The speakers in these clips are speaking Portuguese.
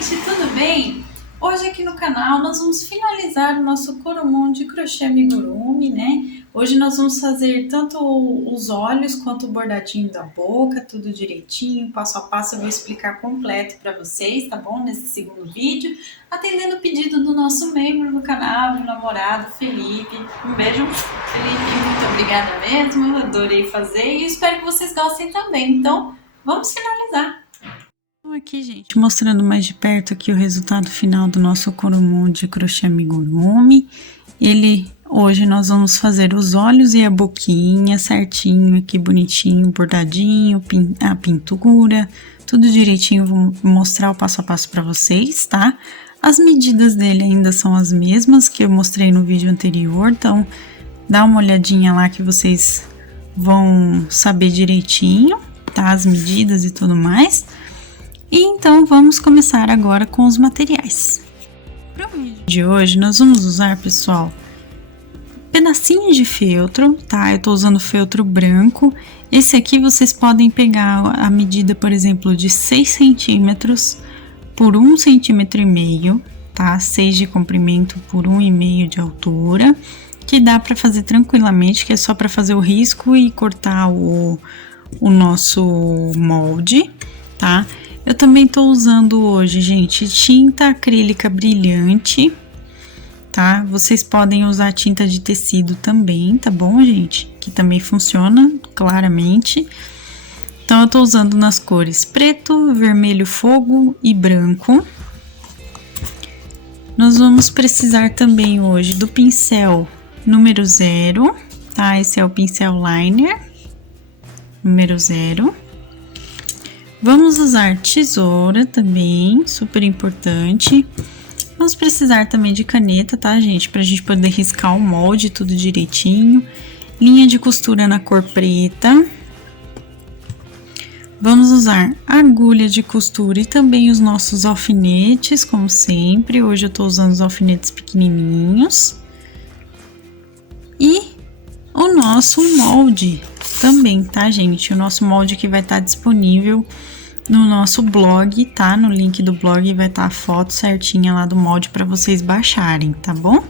gente, tudo bem? Hoje aqui no canal nós vamos finalizar o nosso coromon de crochê amigurumi, né? Hoje nós vamos fazer tanto os olhos quanto o bordadinho da boca, tudo direitinho, passo a passo eu vou explicar completo para vocês, tá bom? Nesse segundo vídeo, atendendo o pedido do nosso membro no canal, meu namorado Felipe. Um beijo, Felipe, muito obrigada mesmo, adorei fazer e espero que vocês gostem também. Então, vamos finalizar. Aqui, gente, mostrando mais de perto aqui o resultado final do nosso coromon de crochê amigurumi. Hoje nós vamos fazer os olhos e a boquinha certinho aqui, bonitinho, bordadinho, a pintura, tudo direitinho. Vou mostrar o passo a passo para vocês, tá? As medidas dele ainda são as mesmas que eu mostrei no vídeo anterior, então dá uma olhadinha lá que vocês vão saber direitinho, tá? As medidas e tudo mais. E então vamos começar agora com os materiais. Para o vídeo de hoje nós vamos usar, pessoal, pedacinhos de feltro, tá? Eu tô usando feltro branco. Esse aqui vocês podem pegar a medida, por exemplo, de 6 centímetros por 1,5 cm, tá? 6 de comprimento por 1,5 de altura, que dá para fazer tranquilamente, que é só para fazer o risco e cortar o nosso molde, tá? Eu também tô usando hoje, gente, tinta acrílica brilhante, tá? Vocês podem usar tinta de tecido também, tá bom, gente? Que também funciona claramente. Então, eu tô usando nas cores preto, vermelho fogo e branco. Nós vamos precisar também hoje do pincel número 0, tá? Esse é o pincel liner número 0. Vamos usar tesoura também, super importante. Vamos precisar também de caneta, tá, gente? Pra gente poder riscar o molde tudo direitinho. Linha de costura na cor preta. Vamos usar agulha de costura e também os nossos alfinetes, como sempre. Hoje eu tô usando os alfinetes pequenininhos. E o nosso molde também, tá, gente? O nosso molde que vai estar disponível no nosso blog, tá? No link do blog vai estar a foto certinha lá do molde para vocês baixarem, tá bom?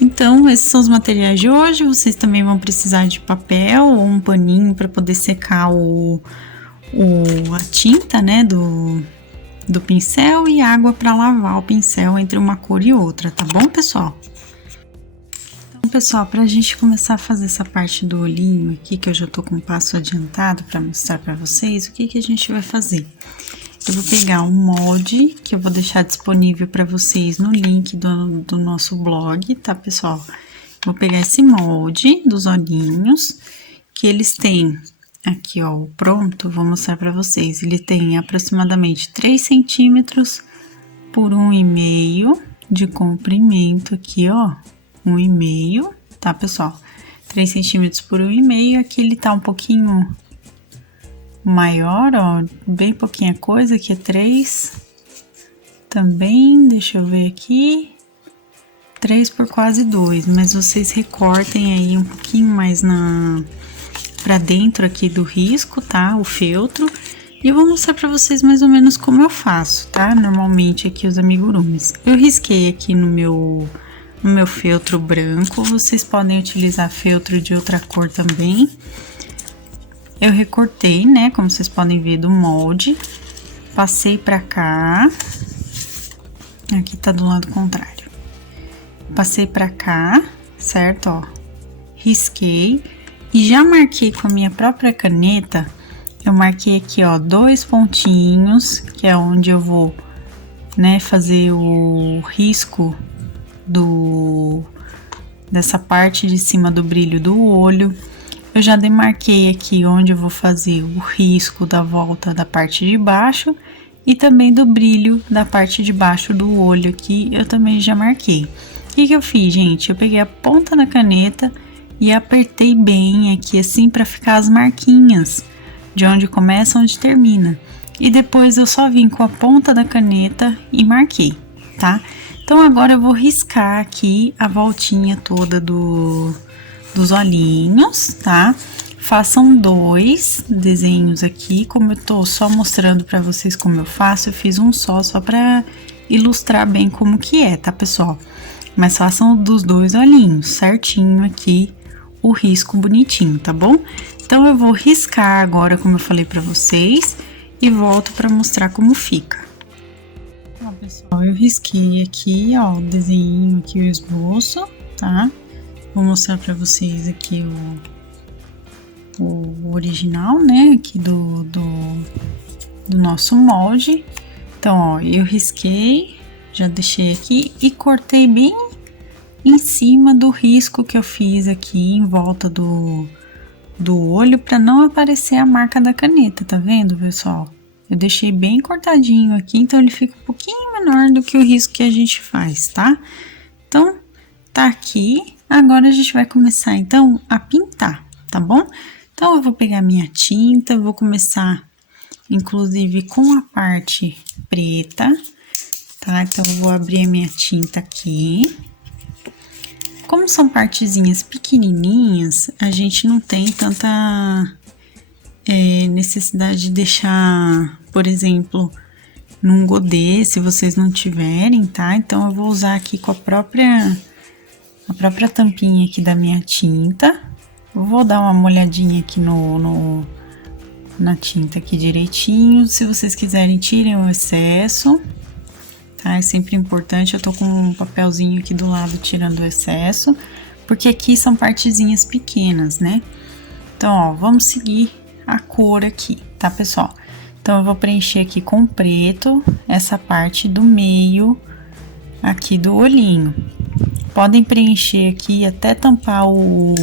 Então, esses são os materiais de hoje. Vocês também vão precisar de papel ou um paninho para poder secar a tinta, né? Do pincel e água para lavar o pincel entre uma cor e outra, tá bom, pessoal? Pessoal, pra gente começar a fazer essa parte do olhinho aqui, que eu já tô com um passo adiantado para mostrar para vocês, o que a gente vai fazer? Eu vou pegar um molde, que eu vou deixar disponível para vocês no link do nosso blog, tá, pessoal? Vou pegar esse molde dos olhinhos, que eles têm aqui, ó, o pronto, vou mostrar para vocês. Ele tem aproximadamente 3 centímetros por 1,5 de comprimento aqui, ó. 1,5, tá, pessoal? 3 centímetros por 1,5, aqui ele tá um pouquinho maior, ó, bem pouquinha coisa, aqui é 3. Também, deixa eu ver aqui, 3 por quase 2, mas vocês recortem aí um pouquinho mais pra dentro aqui do risco, tá? O feltro. E eu vou mostrar pra vocês mais ou menos como eu faço, tá? Normalmente aqui os amigurumis. Eu risquei aqui no meu feltro branco, vocês podem utilizar feltro de outra cor também. Eu recortei, né, como vocês podem ver, do molde, passei pra cá, aqui tá do lado contrário, passei pra cá, certo, ó, risquei e já marquei com a minha própria caneta, eu marquei aqui, ó, 2 pontinhos, que é onde eu vou, né, fazer o risco dessa parte de cima do brilho do olho. Eu já demarquei aqui onde eu vou fazer o risco da volta da parte de baixo e também do brilho da parte de baixo do olho aqui, eu também já marquei. O que eu fiz, gente? Eu peguei a ponta da caneta e apertei bem aqui assim para ficar as marquinhas de onde começa, onde termina. E depois eu só vim com a ponta da caneta e marquei, tá? Então, agora eu vou riscar aqui a voltinha toda dos olhinhos, tá? façam 2 desenhos aqui. Como eu tô só mostrando pra vocês como eu faço, eu fiz um só pra ilustrar bem como que é, tá, pessoal? Mas façam dos 2 olhinhos, certinho aqui, o risco bonitinho, tá bom? Então, eu vou riscar agora, como eu falei pra vocês, e volto pra mostrar como fica. Ó, pessoal, eu risquei aqui, ó, o desenho aqui, o esboço, tá? Vou mostrar pra vocês aqui o original, né, aqui do nosso molde. Então, ó, eu risquei, já deixei aqui e cortei bem em cima do risco que eu fiz aqui em volta do olho, para não aparecer a marca da caneta, tá vendo, pessoal? Eu deixei bem cortadinho aqui, então ele fica um pouquinho menor do que o risco que a gente faz, tá? Então, tá aqui, agora a gente vai começar, então, a pintar, tá bom? Então, eu vou pegar minha tinta, vou começar, inclusive, com a parte preta, tá? Então, eu vou abrir a minha tinta aqui. Como são partezinhas pequenininhas, a gente não tem tanta necessidade de deixar, por exemplo, num godê, se vocês não tiverem, tá? Então, eu vou usar aqui com a própria tampinha aqui da minha tinta. Eu vou dar uma molhadinha aqui na tinta aqui direitinho. Se vocês quiserem, tirem o excesso, tá? É sempre importante. Eu tô com um papelzinho aqui do lado tirando o excesso, porque aqui são partezinhas pequenas, né? Então, ó, vamos seguir a cor aqui, tá, pessoal? Então, eu vou preencher aqui com preto essa parte do meio aqui do olhinho. Podem preencher aqui até tampar o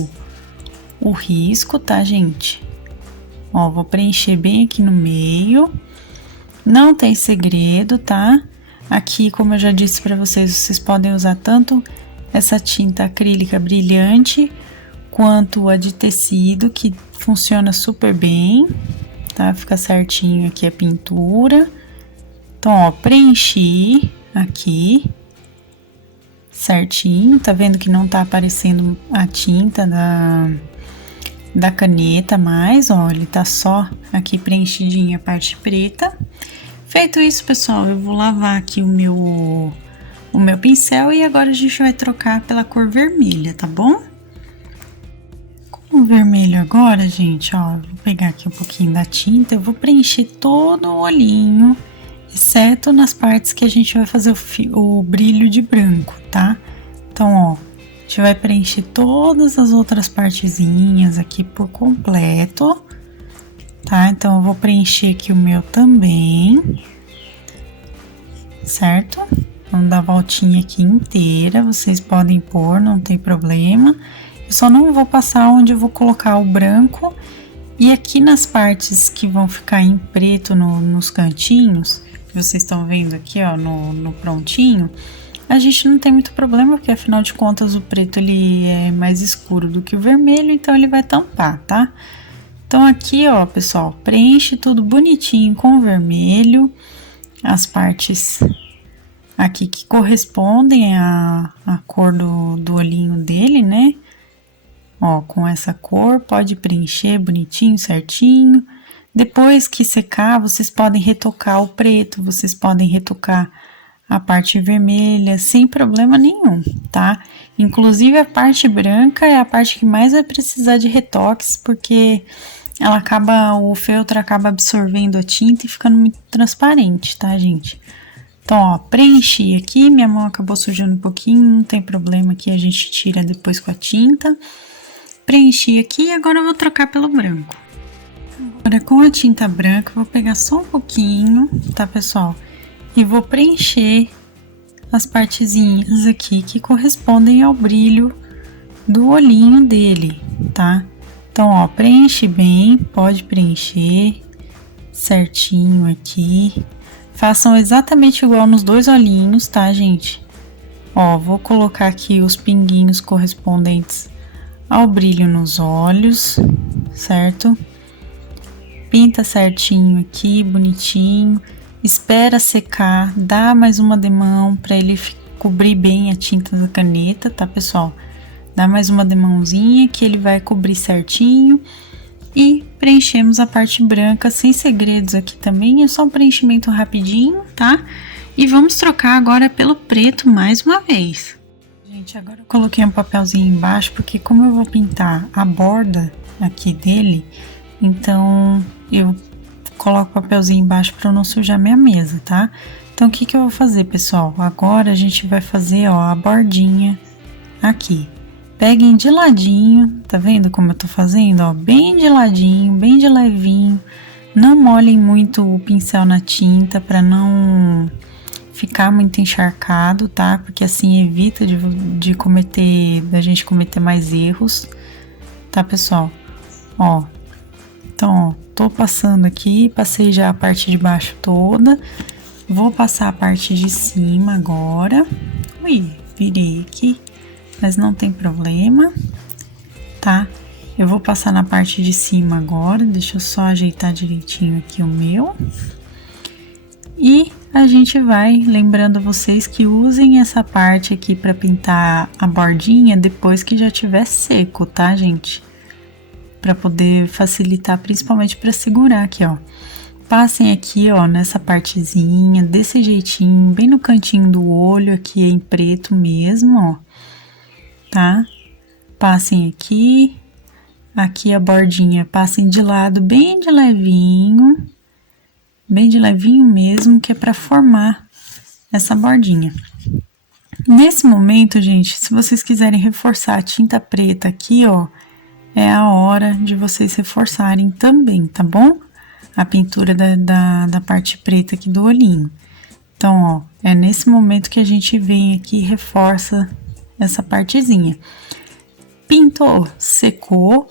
risco, tá, gente? Ó, vou preencher bem aqui no meio. Não tem segredo, tá? Aqui, como eu já disse pra vocês, vocês podem usar tanto essa tinta acrílica brilhante, quanto a de tecido, que funciona super bem, tá? Fica certinho aqui a pintura. Então, ó, preenchi aqui certinho, tá vendo que não tá aparecendo a tinta da caneta mais, ó, ele tá só aqui preenchidinha a parte preta. Feito isso, pessoal, eu vou lavar aqui o meu pincel e agora a gente vai trocar pela cor vermelha, tá bom? Com o vermelho agora, gente, ó, vou pegar aqui um pouquinho da tinta, eu vou preencher todo o olhinho, exceto nas partes que a gente vai fazer o brilho de branco, tá? Então, ó, a gente vai preencher todas as outras partezinhas aqui por completo, tá? Então, eu vou preencher aqui o meu também, certo? Vamos dar a voltinha aqui inteira, vocês podem pôr, não tem problema. Eu só não vou passar onde eu vou colocar o branco. E aqui nas partes que vão ficar em preto nos cantinhos, que vocês estão vendo aqui, ó, no prontinho, a gente não tem muito problema, porque afinal de contas o preto ele é mais escuro do que o vermelho, então ele vai tampar, tá? Então aqui, ó, pessoal, preenche tudo bonitinho com o vermelho, as partes aqui que correspondem à cor do olhinho dele, né? Ó, com essa cor, pode preencher bonitinho, certinho. Depois que secar, vocês podem retocar o preto, vocês podem retocar a parte vermelha, sem problema nenhum, tá? Inclusive, a parte branca é a parte que mais vai precisar de retoques, porque o feltro acaba absorvendo a tinta e ficando muito transparente, tá, gente? Então, ó, preenchi aqui, minha mão acabou sujando um pouquinho, não tem problema, aqui a gente tira depois com a tinta. Preenchi aqui e agora eu vou trocar pelo branco. Agora, com a tinta branca, eu vou pegar só um pouquinho, tá, pessoal? E vou preencher as partezinhas aqui que correspondem ao brilho do olhinho dele, tá? Então, ó, preenche bem, pode preencher certinho aqui. Façam exatamente igual nos 2 olhinhos, tá, gente? Ó, vou colocar aqui os pinguinhos correspondentes ao brilho nos olhos, certo? Pinta certinho aqui, bonitinho. Espera secar, dá mais uma demão para ele cobrir bem a tinta da caneta, tá, pessoal? Dá mais uma demãozinha que ele vai cobrir certinho. e preenchemos a parte branca, sem segredos aqui também, é só um preenchimento rapidinho, tá? E vamos trocar agora pelo preto mais uma vez. Gente, agora eu coloquei um papelzinho embaixo, porque como eu vou pintar a borda aqui dele, então eu coloco o papelzinho embaixo para não sujar minha mesa, tá? Então o que que eu vou fazer, pessoal? Agora a gente vai fazer, ó, a bordinha aqui. Peguem de ladinho, tá vendo como eu tô fazendo, ó? Bem de ladinho, bem de levinho. Não molhem muito o pincel na tinta para não ficar muito encharcado, tá? Porque assim evita da gente cometer mais erros, tá, pessoal? Ó, então, ó, tô passando aqui, passei já a parte de baixo toda, vou passar a parte de cima agora. Ui, virei aqui, mas não tem problema, tá? Eu vou passar na parte de cima agora, deixa eu só ajeitar direitinho aqui o meu. E a gente vai lembrando vocês que usem essa parte aqui para pintar a bordinha depois que já tiver seco, tá, gente? Para poder facilitar, principalmente para segurar aqui, ó. Passem aqui, ó, nessa partezinha, desse jeitinho, bem no cantinho do olho, aqui em preto mesmo, ó, tá? Passem aqui, aqui a bordinha, passem de lado bem de levinho mesmo, que é para formar essa bordinha. Nesse momento, gente, se vocês quiserem reforçar a tinta preta aqui, ó, é a hora de vocês reforçarem também, tá bom? A pintura da parte preta aqui do olhinho. Então, ó, é nesse momento que a gente vem aqui e reforça essa partezinha. Pintou, secou.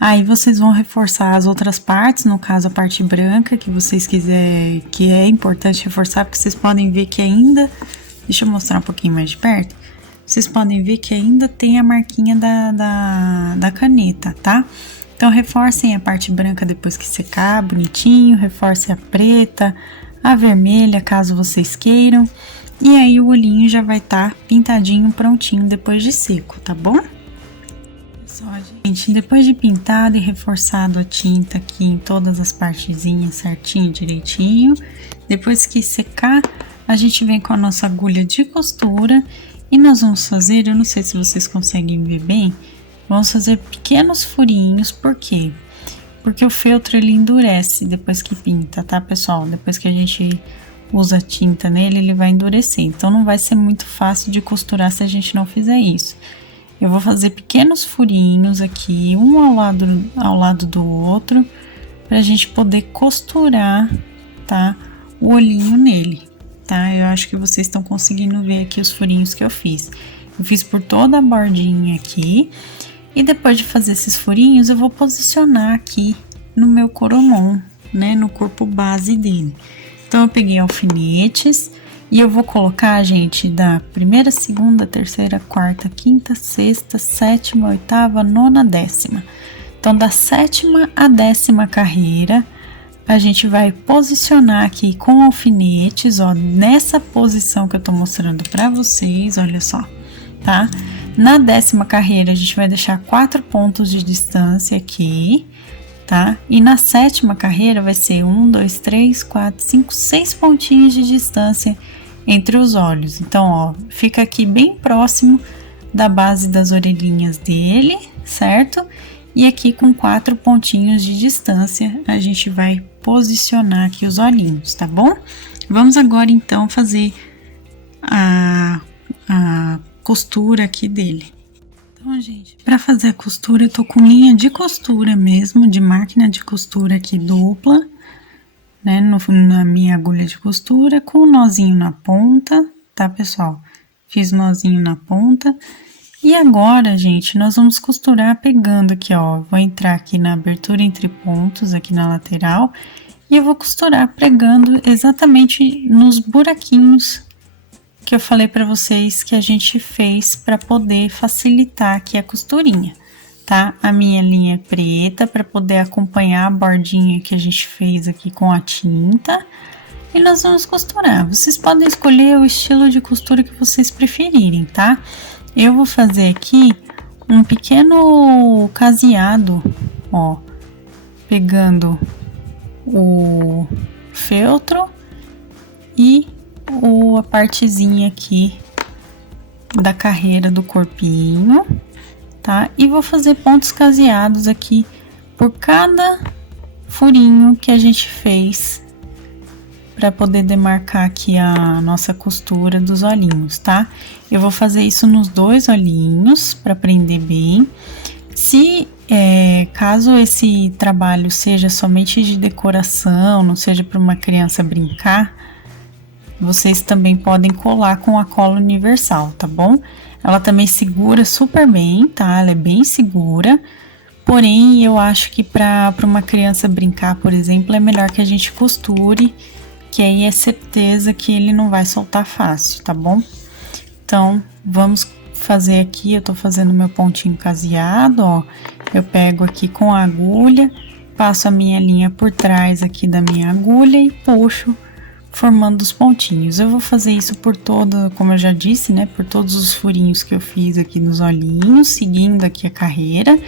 Aí vocês vão reforçar as outras partes, no caso a parte branca, que vocês quiserem, que é importante reforçar, porque vocês podem ver que ainda, deixa eu mostrar um pouquinho mais de perto, vocês podem ver que ainda tem a marquinha da caneta, tá? Então reforcem a parte branca depois que secar, bonitinho, reforcem a preta, a vermelha, caso vocês queiram, e aí o olhinho já vai estar pintadinho, prontinho depois de seco, tá bom? Só, gente, depois de pintado e reforçado a tinta aqui em todas as partezinhas certinho, direitinho, depois que secar, a gente vem com a nossa agulha de costura e nós vamos fazer, eu não sei se vocês conseguem ver bem, vamos fazer pequenos furinhos, por quê? Porque o feltro ele endurece depois que pinta, tá, pessoal? Depois que a gente usa tinta nele, ele vai endurecer, então não vai ser muito fácil de costurar se a gente não fizer isso. Eu vou fazer pequenos furinhos aqui, um ao lado do outro, pra gente poder costurar, tá? O olhinho nele, tá? Eu acho que vocês estão conseguindo ver aqui os furinhos que eu fiz. Eu fiz por toda a bordinha aqui, e depois de fazer esses furinhos, eu vou posicionar aqui no meu coromon, né? No corpo base dele. Então, eu peguei alfinetes. E eu vou colocar, gente, da primeira, segunda, terceira, quarta, quinta, sexta, sétima, oitava, nona, décima. Então, da sétima à 10ª carreira, a gente vai posicionar aqui com alfinetes, ó, nessa posição que eu tô mostrando pra vocês, olha só, tá? Na 10ª carreira, a gente vai deixar 4 pontos de distância aqui, tá? E na 7ª carreira vai ser 1, 2, 3, 4, 5, 6 pontinhos de distância entre os olhos. Então, ó, fica aqui bem próximo da base das orelhinhas dele, certo? E aqui com 4 pontinhos de distância, a gente vai posicionar aqui os olhinhos, tá bom? Vamos agora, então, fazer a costura aqui dele. Então, gente, para fazer a costura, eu tô com linha de costura mesmo, de máquina de costura aqui dupla, né, na minha agulha de costura, com um nozinho na ponta, tá, pessoal? Fiz nozinho na ponta. E agora, gente, nós vamos costurar pegando aqui, ó, vou entrar aqui na abertura entre pontos, aqui na lateral, e eu vou costurar pregando exatamente nos buraquinhos que eu falei pra vocês que a gente fez para poder facilitar aqui a costurinha, tá? A minha linha é preta para poder acompanhar a bordinha que a gente fez aqui com a tinta. E nós vamos costurar. Vocês podem escolher o estilo de costura que vocês preferirem, tá? Eu vou fazer aqui um pequeno caseado, ó, pegando o feltro e a partezinha aqui da carreira do corpinho, tá? E vou fazer pontos caseados aqui por cada furinho que a gente fez para poder demarcar aqui a nossa costura dos olhinhos, tá? Eu vou fazer isso nos 2 olhinhos para prender bem. Se caso esse trabalho seja somente de decoração, não seja para uma criança brincar, vocês também podem colar com a cola universal, tá bom? Ela também segura super bem, tá? Ela é bem segura, porém eu acho que para uma criança brincar, por exemplo, é melhor que a gente costure, que aí é certeza que ele não vai soltar fácil, tá bom? Então, vamos fazer aqui, eu tô fazendo meu pontinho caseado, ó. Eu pego aqui com a agulha, passo a minha linha por trás aqui da minha agulha e puxo, formando os pontinhos. Eu vou fazer isso por toda, como eu já disse, né, por todos os furinhos que eu fiz aqui nos olhinhos, seguindo aqui a carreira,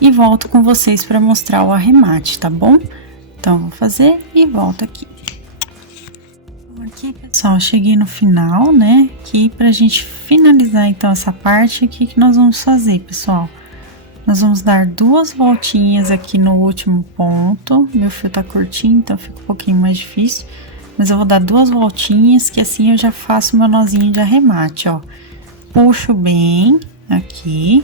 e volto com vocês para mostrar o arremate, tá bom? Então, vou fazer e volto aqui. Aqui, pessoal, cheguei no final, né, aqui pra gente finalizar, então, essa parte aqui que nós vamos fazer, pessoal. Nós vamos dar 2 voltinhas aqui no último ponto. Meu fio tá curtinho, então fica um pouquinho mais difícil. Mas eu vou dar 2 voltinhas, que assim eu já faço meu nozinho de arremate, ó. Puxo bem aqui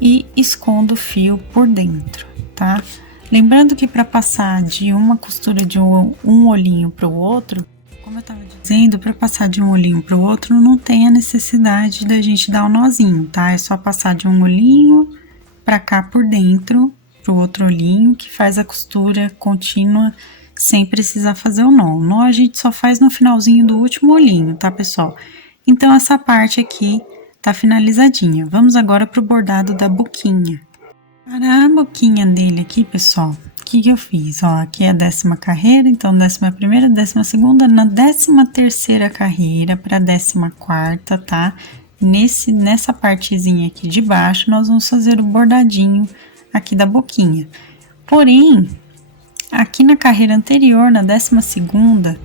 e escondo o fio por dentro, tá? Lembrando que para passar de uma costura de um olhinho para o outro, como eu tava dizendo, para passar de um olhinho para o outro, não tem a necessidade da gente dar um nozinho, tá? É só passar de um olhinho para cá por dentro, pro outro olhinho, que faz a costura contínua sem precisar fazer o nó. O nó a gente só faz no finalzinho do último olhinho, tá, pessoal? Então, essa parte aqui tá finalizadinha. Vamos agora pro bordado da boquinha. Para a boquinha dele aqui, pessoal, o que eu fiz? Ó, aqui é a 10ª carreira, então 11ª, 12ª, na 13ª carreira para 14ª, tá? Nessa partezinha aqui de baixo, nós vamos fazer o bordadinho aqui da boquinha. Porém, aqui na carreira anterior, na 12ª,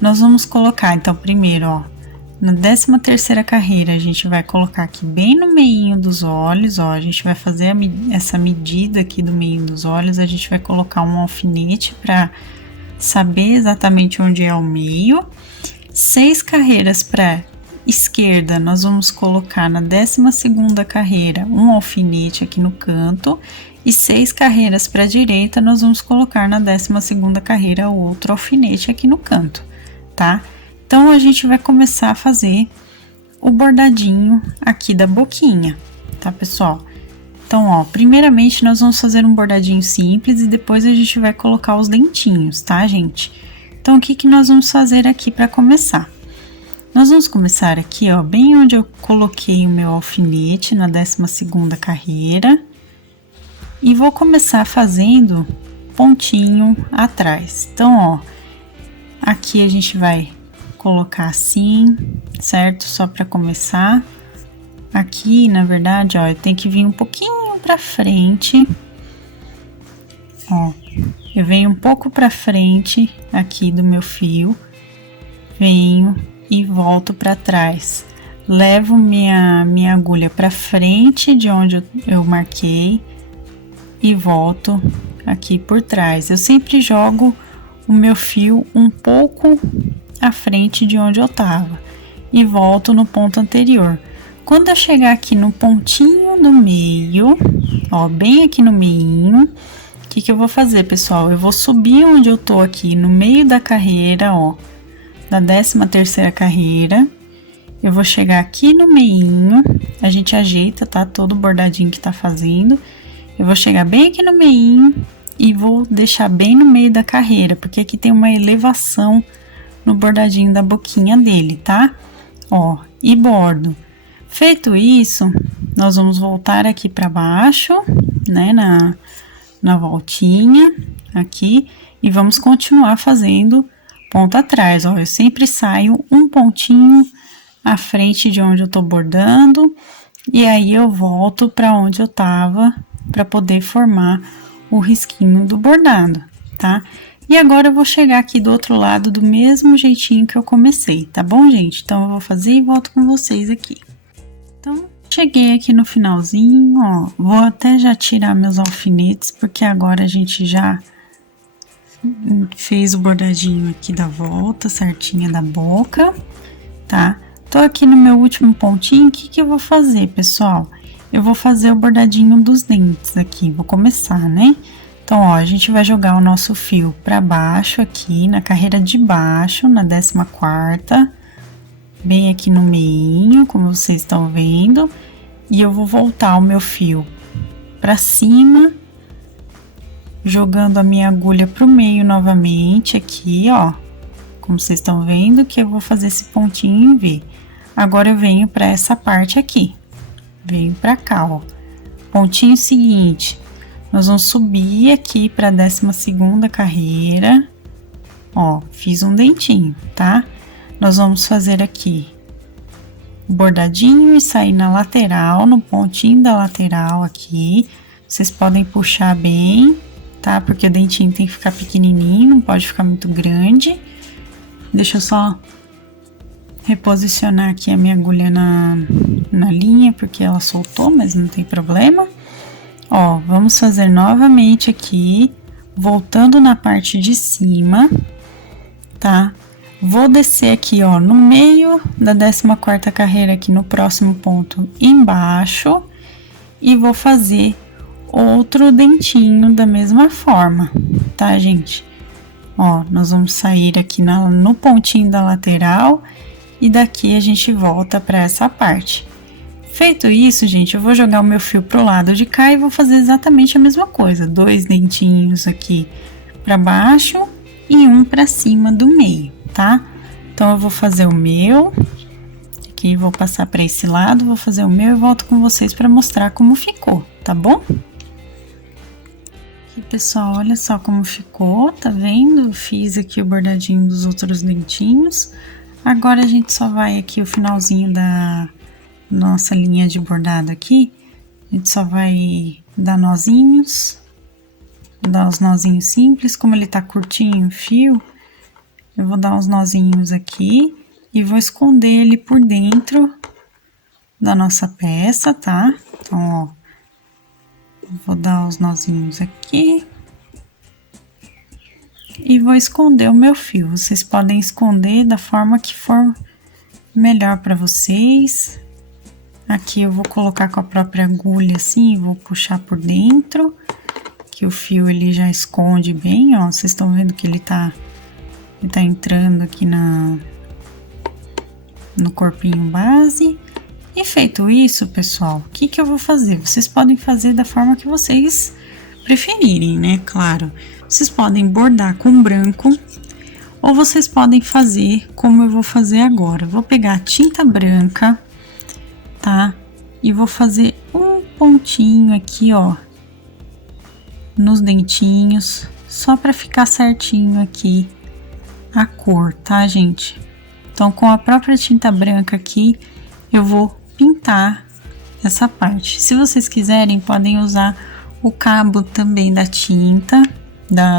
nós vamos colocar, então, primeiro, ó, na 13ª carreira, a gente vai colocar aqui bem no meinho dos olhos, ó, a gente vai fazer essa medida aqui do meinho dos olhos, a gente vai colocar um alfinete para saber exatamente onde é o meio. 6 carreiras para esquerda, nós vamos colocar na 12ª carreira um alfinete aqui no canto, e 6 carreiras para a direita, nós vamos colocar na 12ª carreira outro alfinete aqui no canto, tá? Então, a gente vai começar a fazer o bordadinho aqui da boquinha, tá, pessoal? Então, ó, primeiramente nós vamos fazer um bordadinho simples e depois a gente vai colocar os dentinhos, tá, gente? Então, o que que nós vamos fazer aqui para começar? Nós vamos começar aqui, ó, bem onde eu coloquei o meu alfinete, na 12ª carreira, e vou começar fazendo pontinho atrás. Então, ó, aqui a gente vai colocar assim, certo? Só para começar. Aqui, na verdade, ó, eu tenho que vir um pouquinho pra frente. Ó, eu venho um pouco pra frente aqui do meu fio, venho e volto pra trás. Levo minha agulha pra frente de onde eu marquei e volto aqui por trás. Eu sempre jogo o meu fio um pouco à frente de onde eu tava e volto no ponto anterior. Quando eu chegar aqui no pontinho do meio, ó, bem aqui no meinho, o que que eu vou fazer, pessoal? Eu vou subir onde eu tô aqui no meio da carreira, ó, da 13ª carreira. Eu vou chegar aqui no meinho, a gente ajeita, tá? Todo o bordadinho que tá fazendo. Eu vou chegar bem aqui no meinho e vou deixar bem no meio da carreira, porque aqui tem uma elevação no bordadinho da boquinha dele, tá? Ó, e bordo. Feito isso, nós vamos voltar aqui para baixo, né, na voltinha aqui, e vamos continuar fazendo ponto atrás, ó. Eu sempre saio um pontinho à frente de onde eu tô bordando, e aí eu volto para onde eu tava, para poder formar o risquinho do bordado, tá? E agora eu vou chegar aqui do outro lado do mesmo jeitinho que eu comecei, tá bom, gente? Então, eu vou fazer e volto com vocês aqui. Então, cheguei aqui no finalzinho, ó, vou até já tirar meus alfinetes, porque agora a gente já fez o bordadinho aqui da volta, certinha da boca, tá? Tô aqui no meu último pontinho, o que que eu vou fazer, pessoal? Eu vou fazer o bordadinho dos dentes aqui, vou começar, né? Então, ó, a gente vai jogar o nosso fio pra baixo aqui, na carreira de baixo, na 14ª, bem aqui no meinho, como vocês estão vendo. E eu vou voltar o meu fio pra cima, jogando a minha agulha pro meio novamente aqui, ó. Como vocês estão vendo, que eu vou fazer esse pontinho em V. Agora eu venho pra essa parte aqui. Venho pra cá, ó. Pontinho seguinte, nós vamos subir aqui pra 12ª carreira. Ó, fiz um dentinho, tá? Nós vamos fazer aqui o bordadinho e sair na lateral, no pontinho da lateral aqui. Vocês podem puxar bem, tá? Porque o dentinho tem que ficar pequenininho, não pode ficar muito grande. Deixa eu só reposicionar aqui a minha agulha na linha, porque ela soltou, mas não tem problema. Ó, vamos fazer novamente aqui, voltando na parte de cima, tá? Vou descer aqui, ó, no meio da 14ª carreira aqui no próximo ponto embaixo e vou fazer outro dentinho da mesma forma, tá, gente? Ó, nós vamos sair aqui no pontinho da lateral e daqui a gente volta para essa parte. Feito isso, gente, eu vou jogar o meu fio pro lado de cá e vou fazer exatamente a mesma coisa. 2 dentinhos aqui para baixo e um para cima do meio, tá? Então, eu vou fazer o meu, aqui vou passar para esse lado, vou fazer o meu e volto com vocês para mostrar como ficou, tá bom? Aqui, pessoal, olha só como ficou, tá vendo? Fiz aqui o bordadinho dos outros dentinhos. Agora, a gente só vai aqui o finalzinho da nossa linha de bordado aqui, a gente só vai dar nozinhos, dar os nozinhos simples, como ele tá curtinho o fio, eu vou dar uns nozinhos aqui e vou esconder ele por dentro da nossa peça, tá? Então, ó, vou dar os nozinhos aqui e vou esconder o meu fio. Vocês podem esconder da forma que for melhor para vocês. Aqui eu vou colocar com a própria agulha assim, vou puxar por dentro, que o fio ele já esconde bem, ó. Vocês estão vendo que ele tá entrando aqui no corpinho base. E feito isso, pessoal, o que que eu vou fazer? Vocês podem fazer da forma que vocês preferirem, né? Claro, vocês podem bordar com branco, ou vocês podem fazer como eu vou fazer agora. Eu vou pegar a tinta branca, tá? E vou fazer um pontinho aqui, ó, nos dentinhos, só pra ficar certinho aqui a cor, tá, gente? Então, com a própria tinta branca aqui, eu vou pintar essa parte. Se vocês quiserem, podem usar o cabo também da tinta,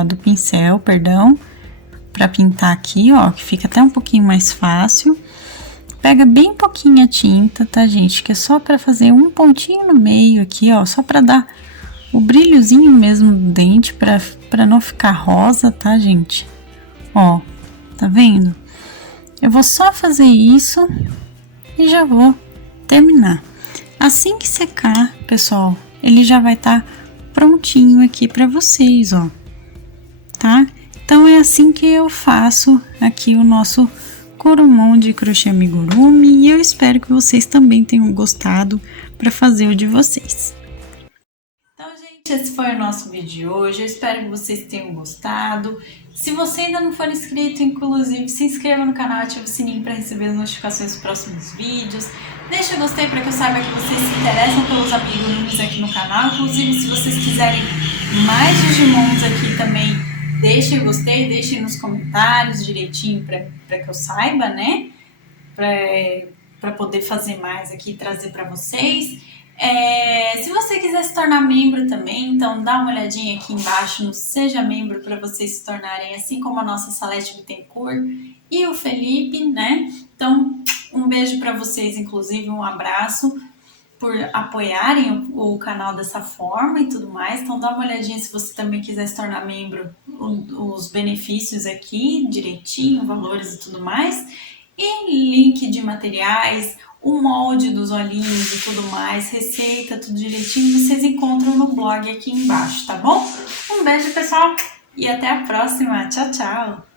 do pincel, perdão, pra pintar aqui, ó, que fica até um pouquinho mais fácil. Pega bem pouquinha tinta, tá, gente? Que é só pra fazer um pontinho no meio aqui, ó, só pra dar o brilhozinho mesmo do dente, pra não ficar rosa, tá, gente? Ó, tá vendo? Eu vou só fazer isso e já vou terminar. Assim que secar, pessoal, ele já vai estar prontinho aqui pra vocês, ó, tá? Então, é assim que eu faço aqui o nosso corumon de crochê amigurumi, e eu espero que vocês também tenham gostado para fazer o de vocês. Então, gente, esse foi o nosso vídeo de hoje. Eu espero que vocês tenham gostado. Se você ainda não for inscrito, inclusive, se inscreva no canal, ative o sininho para receber as notificações dos próximos vídeos. Deixa o gostei para que eu saiba que vocês se interessam pelos amigurumis aqui no canal. Inclusive, se vocês quiserem mais Digimons aqui também, deixem o gostei, deixem nos comentários direitinho para que eu saiba, né? Para poder fazer mais aqui e trazer para vocês. Se você quiser se tornar membro também, então dá uma olhadinha aqui embaixo no Seja Membro para vocês se tornarem, assim como a nossa Salete Bittencourt e o Felipe, né? Então, um beijo para vocês, inclusive um abraço por apoiarem o canal dessa forma e tudo mais. Então dá uma olhadinha se você também quiser se tornar membro, os benefícios aqui direitinho, valores e tudo mais. E link de materiais, o molde dos olhinhos e tudo mais, receita, tudo direitinho, vocês encontram no blog aqui embaixo, tá bom? Um beijo, pessoal, e até a próxima. Tchau, tchau!